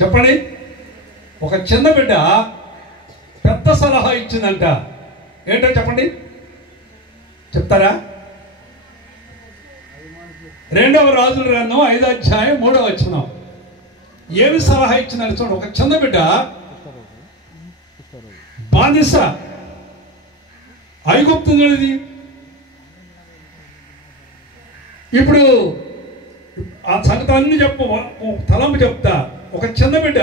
చెప్పండి. ఒక చిన్న బిడ్డ పెద్ద సలహా ఇచ్చిందంట. ఏంటో చెప్పండి, చెప్తారా? 2వ రాజుల గ్రంథం 5వ అధ్యాయం 3వ వచనం. ఏమి సలహా ఇచ్చిందని చూడండి. ఒక చిన్న బిడ్డ బానిస ఐగుప్తు అనేది. ఇప్పుడు ఆ సంగతి అన్ని తలంపు చెప్తా. ఒక చిన్న బిడ్డ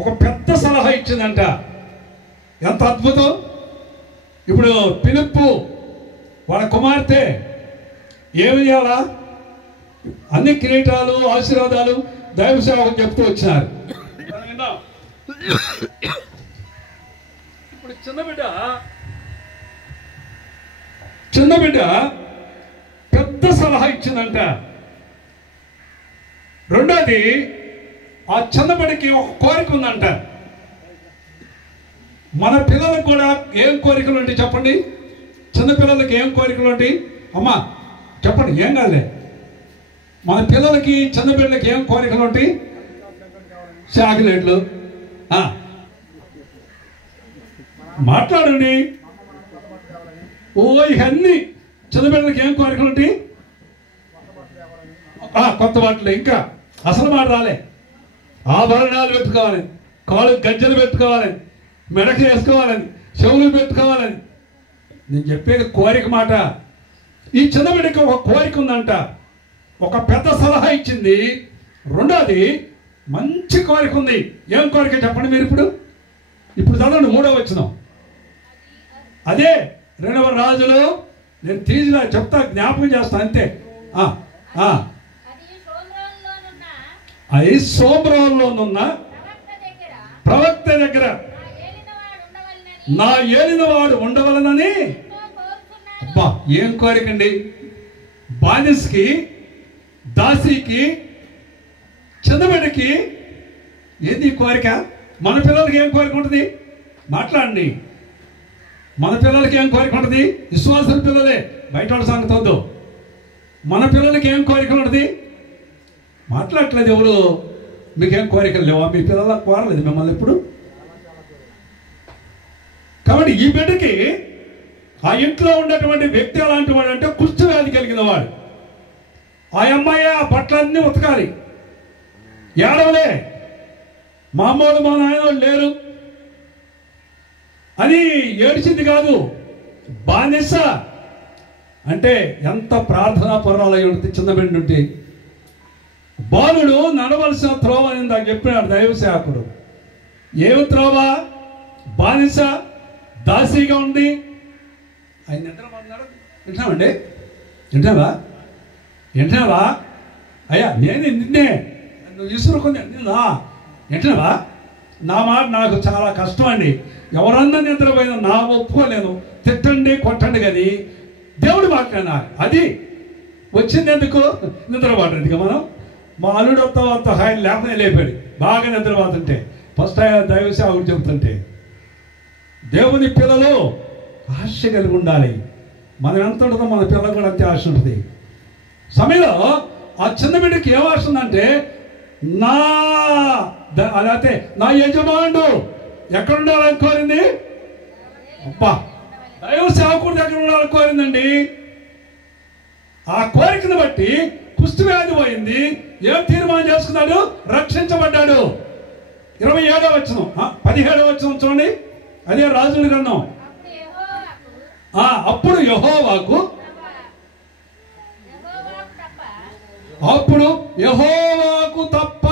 ఒక పెద్ద సలహా ఇచ్చిందంట. ఎంత అద్భుతం! ఇప్పుడు ఫిలిప్పు వాళ్ళ కుమార్తె ఏమి చేయాలా? అన్ని కిరీటాలు ఆశీర్వాదాలు దైవ సేవకు చెప్తూ వచ్చినారు. ఇప్పుడు చిన్న బిడ్డ పెద్ద సలహా ఇచ్చిందంట. రెండోది, ఆ చిన్న బిడ్డకి ఒక కోరిక ఉందంట. మన పిల్లలకు కూడా ఏం కోరికలు ఉంటాయి చెప్పండి? చిన్నపిల్లలకి ఏం కోరికలు ఉంటాయి? అమ్మా చెప్పండి, ఏం కాదులే. మన పిల్లలకి చిన్న బిడ్డలకి ఏం కోరికలు ఉంటాయి? చాక్లెట్లు. మాట్లాడండి. ఇవన్నీ చిన్న బిడ్డలకి ఏం కోరికలు ఉంటాయి? కొత్త బట్టలు. ఇంకా అసలు మాట రాలే. ఆభరణాలు పెట్టుకోవాలని, కాళ్ళు గజ్జలు పెట్టుకోవాలని, మెడకు వేసుకోవాలని, చెవులు పెట్టుకోవాలని. నేను చెప్పేది కోరిక మాట. ఈ చిన్న బిడ్డకి ఒక కోరిక ఉందంట. ఒక పెద్ద సలహా ఇచ్చింది. రెండోది, మంచి కోరిక ఉంది. ఏం కోరిక చెప్పండి మీరు? ఇప్పుడు చదవండి 3వ వచనం. అదే 2వ రాజులు. నేను తీసినా చెప్తా, జ్ఞాపకం చేస్తాను అంతే. అది సోమ్రోన్లోనున్న ప్రవక్త దగ్గర నా ఏలినవాడు ఉండవలనని. అబ్బా, ఏం కోరికండి! బానిసకి, దాసికి, చిన్నబిడ్డకి ఏంది కోరిక? మన పిల్లలకి ఏం కోరిక ఉంటుంది? మాట్లాడండి. మన పిల్లలకి ఏం కోరిక ఉంటుంది? విశ్వాసుల పిల్లలే, బయట వాళ్ళ సంగతి వద్దు. మన పిల్లలకి ఏం కోరిక ఉంటుంది? మాట్లాడట్లేదు ఎవరు. మీకేం కోరికలు లేవా? మీ పిల్లలకు కోరలేదు మిమ్మల్ని ఎప్పుడు? కాబట్టి ఈ బిడ్డకి ఆ ఇంట్లో ఉన్నటువంటి వ్యక్తి ఎలాంటి వాడు అంటే కుష్ఠ వ్యాధి కలిగిన వాడు. ఆ అమ్మాయి ఆ బట్టలన్నీ ఉతకాలి. ఏడవలే, మా అమ్మోడు మా నాయన లేరు అని ఏడిచింది కాదు. బానిస అంటే ఎంత ప్రార్థనా పర్వాలై ఉంటుంది చిన్న బిడ్డ నుండి. బాలుడు నడవలసిన త్రోవ అని నాకు చెప్పినాడు దైవ సేవకుడు. ఏమి త్రోవ? బానిస, దాసీగా ఉంది. ఆయన నిద్రపోతున్నాడు. వింటున్నామండి? వింటున్నావా? అయ్యా నేను నిన్నే నువ్వు ఇసురుకుంది వింటున్నావా? నా మాట నాకు చాలా కష్టం అండి. ఎవరన్నా నిద్రపోయినా నా ఒప్పుకోలేను. తిట్టండి కొట్టండి కానీ దేవుడు మాట్లాడినారు. అది వచ్చింది ఎందుకు? నిద్రపోతుంది. మనం మా అల్లుడు వస్తా ఆయన లేకపోతే లేపాడు. బాగా నిద్రపోతుంటే ఫస్ట్ ఆయన దైవ సేవకుడు చెబుతుంటే, దేవుని పిల్లలు ఆశ కలిగి ఉండాలి. మనం ఎంత ఉంటుందో మన పిల్లలు కూడా అంతే ఆశ ఉంటుంది. సమయంలో ఆ చిన్న బిడ్డకి ఏం ఆశ ఉందంటే, అలాగే నా యజమానుడు ఎక్కడ ఉండాలని కోరింది? అబ్బా, దైవ సేవకుడు దగ్గర ఉండాలని కోరిందండి. ఆ కోరికను బట్టి కుష్ఠ వ్యాధి పోయింది. ఏం తీర్మానం చేసుకున్నాడు? రక్షించబడ్డాడు. 27వ వచనం, 17వ వచనం చూడండి. అదే రాజుల గ్రంథం. అప్పుడు యెహోవాకు తప్ప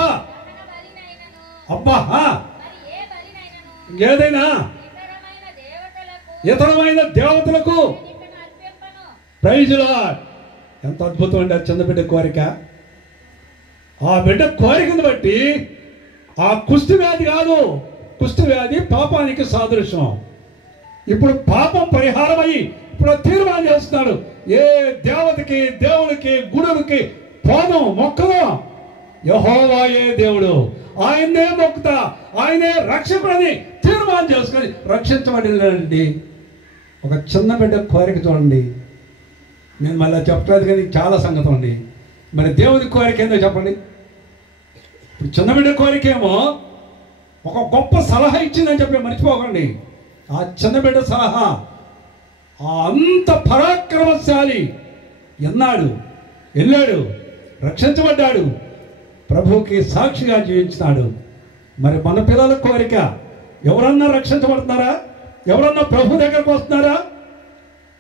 అబ్బా ఏదైనా ఇతరమైన దేవతలకు ప్రైజ్ లార్డ్. ఎంత అద్భుతం అండి ఆ చిన్న బిడ్డ కోరిక. ఆ బిడ్డ కోరికను బట్టి ఆ కుష్ఠ వ్యాధి కాదు, కుష్ఠ వ్యాధి పాపానికి సాదృశ్యం. ఇప్పుడు పాపం పరిహారం అయ్యి ఇప్పుడు తీర్మానం చేస్తున్నాడు. ఏ దేవతకి, దేవుడికి, గుడులకి పోదాం, మొక్కదాం. యెహోవాయే దేవుడు, ఆయన్నే మొక్కుతా, ఆయనే రక్షకుడని తీర్మానం చేసుకొని రక్షించబడిందండి. ఒక చిన్న బిడ్డ కోరిక చూడండి. నేను మళ్ళీ చెప్పలేదు కానీ చాలా సంగతి ఉంది. మరి దేవుని కోరిక ఏందో చెప్పండి. ఇప్పుడు చిన్న బిడ్డ కోరికేమో ఒక గొప్ప సలహా ఇచ్చిందని చెప్పి మర్చిపోకండి. ఆ చిన్న బిడ్డ సలహా అంత పరాక్రమశాలి ఎన్నాడు, వెళ్ళాడు, రక్షించబడ్డాడు, ప్రభువుకి సాక్షిగా జీవించినాడు. మరి మన పిల్లల కోరిక ఎవరన్నా రక్షించబడుతున్నారా? ఎవరన్నా ప్రభు దగ్గరకు వస్తున్నారా?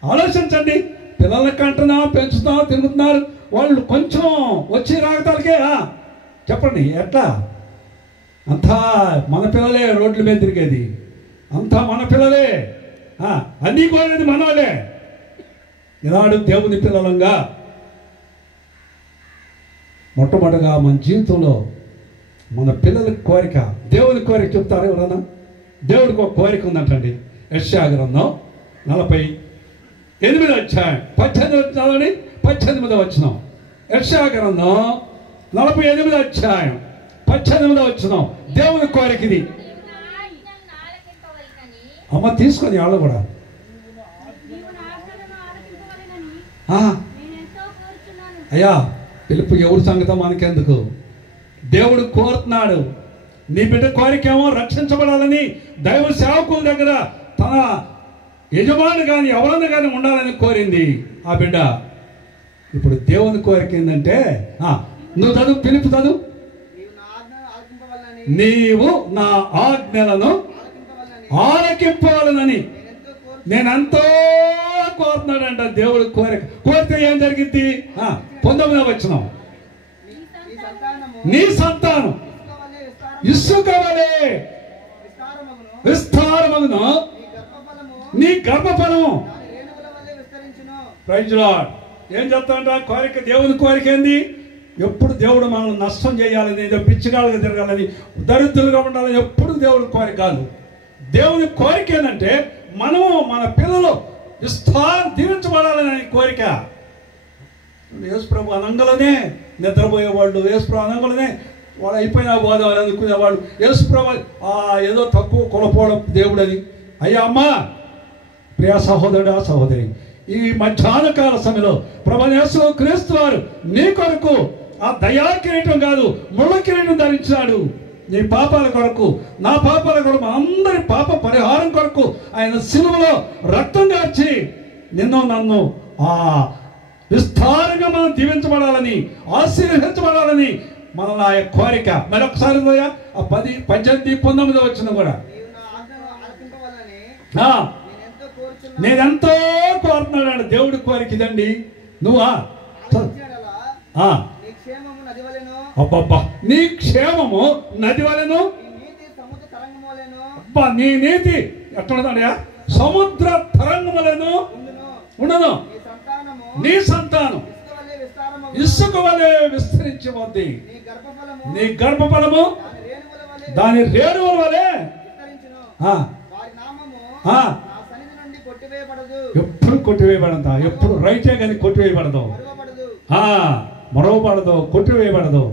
ఆలోచించండి. పిల్లలకి అంటున్నా, పెంచుతున్నాం, తిరుగుతున్నారు, వాళ్ళు కొంచెం వచ్చి రాగతాలకే చెప్పండి ఎట్లా? అంతా మన పిల్లలే రోడ్ల మీద తిరిగేది, అంతా మన పిల్లలే, అన్నీ కోరేది మన వాళ్ళే. ఈనాడు దేవుని పిల్లలంగా మొట్టమొదటిగా మన జీవితంలో మన పిల్లల కోరిక, దేవుని కోరిక చెప్తారు ఎవరన్నా? దేవుడికి ఒక కోరిక ఉందంటండి. యెషయా గ్రంథం 48వ అధ్యాయం 18వ వచనం. యెషయా గ్రంథం 48వ అధ్యాయం 18వ వచనం. దేవుని కోరిక ఇది. అమ్మ తీసుకొని వాళ్ళు కూడా అయ్యా పిలుపు ఎవరి సంగతం మనకెందుకు? దేవుడు కోరుతున్నాడు. నీ బిడ్డ కోరికేమో రక్షించబడాలని, దైవ సేవకుల దగ్గర తన యజమాని కానీ ఎవరన్నా కానీ ఉండాలని కోరింది ఆ బిడ్డ. ఇప్పుడు దేవుని కోరిక ఏంటంటే, నువ్వు చదువు, పిలుపు చదువు. నీవు నా ఆజ్ఞలను ఆలకింపవాలనని నేనెంతో కోరుతున్నాడంట. దేవుడు కోరిక. కోరితే ఏం జరిగింది? 19వ వచనం. నీ సంతానం ఇసుక వలె విస్తారమగును, నీ గర్భఫలము. Praise Lord. ఏం చెప్తాంట? కోరిక, దేవుని కోరిక ఏంది? ఎప్పుడు దేవుడు మనల్ని నష్టం చేయాలని, ఏదో పిచ్చిగాళ్ళగా తిరగాలని, దరిద్రులుగా ఉండాలని ఎప్పుడు దేవుడి కోరిక కాదు. దేవుని కోరిక ఏంటంటే మనము మన పిల్లలు దీవించబడాలని కోరిక. యేసుప్రభు అనంగలనే నిద్రపోయేవాళ్ళు, యేసుప్రభు అనంగలనే వాడు అయిపోయినా పోదామని అనుకునేవాళ్ళు. యేసుప్రభు ఏదో తక్కువ కులపోవడం దేవుడు అని. అయ్యా అమ్మా, ప్రియ సహోదరుడా, సహోదరి, ఈ మధ్యాహ్న కాల సమయంలో ప్రభు యేసు క్రీస్తు వారు నీ కొరకు ఆ దయా కిరీటం కాదు, ముళ్ళ కిరీటం ధరించాడు. నీ పాపాల కొరకు, నా పాపాల కొరకు, అందరి పాప పరిహారం కొరకు ఆయన సిలువలో రక్తం కార్చి నిన్ను నన్ను విస్తారంగా మనం దీవించబడాలని, ఆశీర్వదించబడాలని మన కోరిక. మరొకసారి 18, 19 వచ్చిన కూడా నేనెంతో కోరుతున్నాడు. దేవుడి కోరిక ఇదండి. నువ్వా అబ్బబ్బా, నీ క్షేమము నది వలెను, అబ్బా నీ నీతి ఎట్లా సముద్ర తరంగములను ఉండను. నీ సంతానం ఇసుక వలె విస్తరించబోద్ది. నీ గర్భఫలము దాని రేణువుల వలె ఎప్పుడు కొట్టివేయబడదా? ఎప్పుడు రైతే కానీ కొట్టివేయబడదు, మరవబడదు, కొట్టివేయబడదు.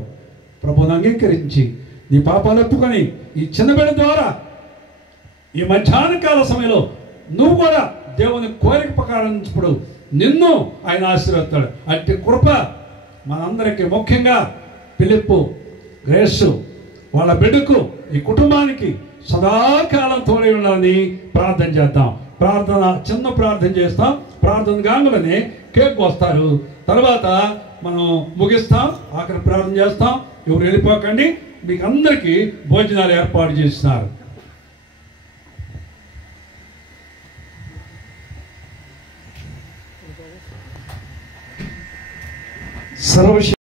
ప్రభువుని అంగీకరించి నీ పాపాలు ఒప్పుకొని ఈ చిన్న బిడ్డ ద్వారా ఈ మధ్యాహ్న కాల సమయంలో నువ్వు కూడా దేవుని కోరిక ప్రకారం ఇప్పుడు నిన్ను ఆయన ఆశీర్వదిస్తాడు. అట్టి కృప మనందరికీ, ముఖ్యంగా ఫిలిప్పు, గ్రేసు వాళ్ళ బిడ్డకు, ఈ కుటుంబానికి సదాకాలం తోడై ఉండాలని ప్రార్థన చేద్దాం. చిన్న ప్రార్థన చేస్తాం. ప్రార్థన కాగానే కేక్ వస్తారు. తర్వాత మనం ముగిస్తాం, ఆఖరి ప్రార్థన చేస్తాం. ఎవరు వెళ్ళిపోకండి, మీకు అందరికీ భోజనాలు ఏర్పాటు చేస్తున్నారు. సర్వశక్తి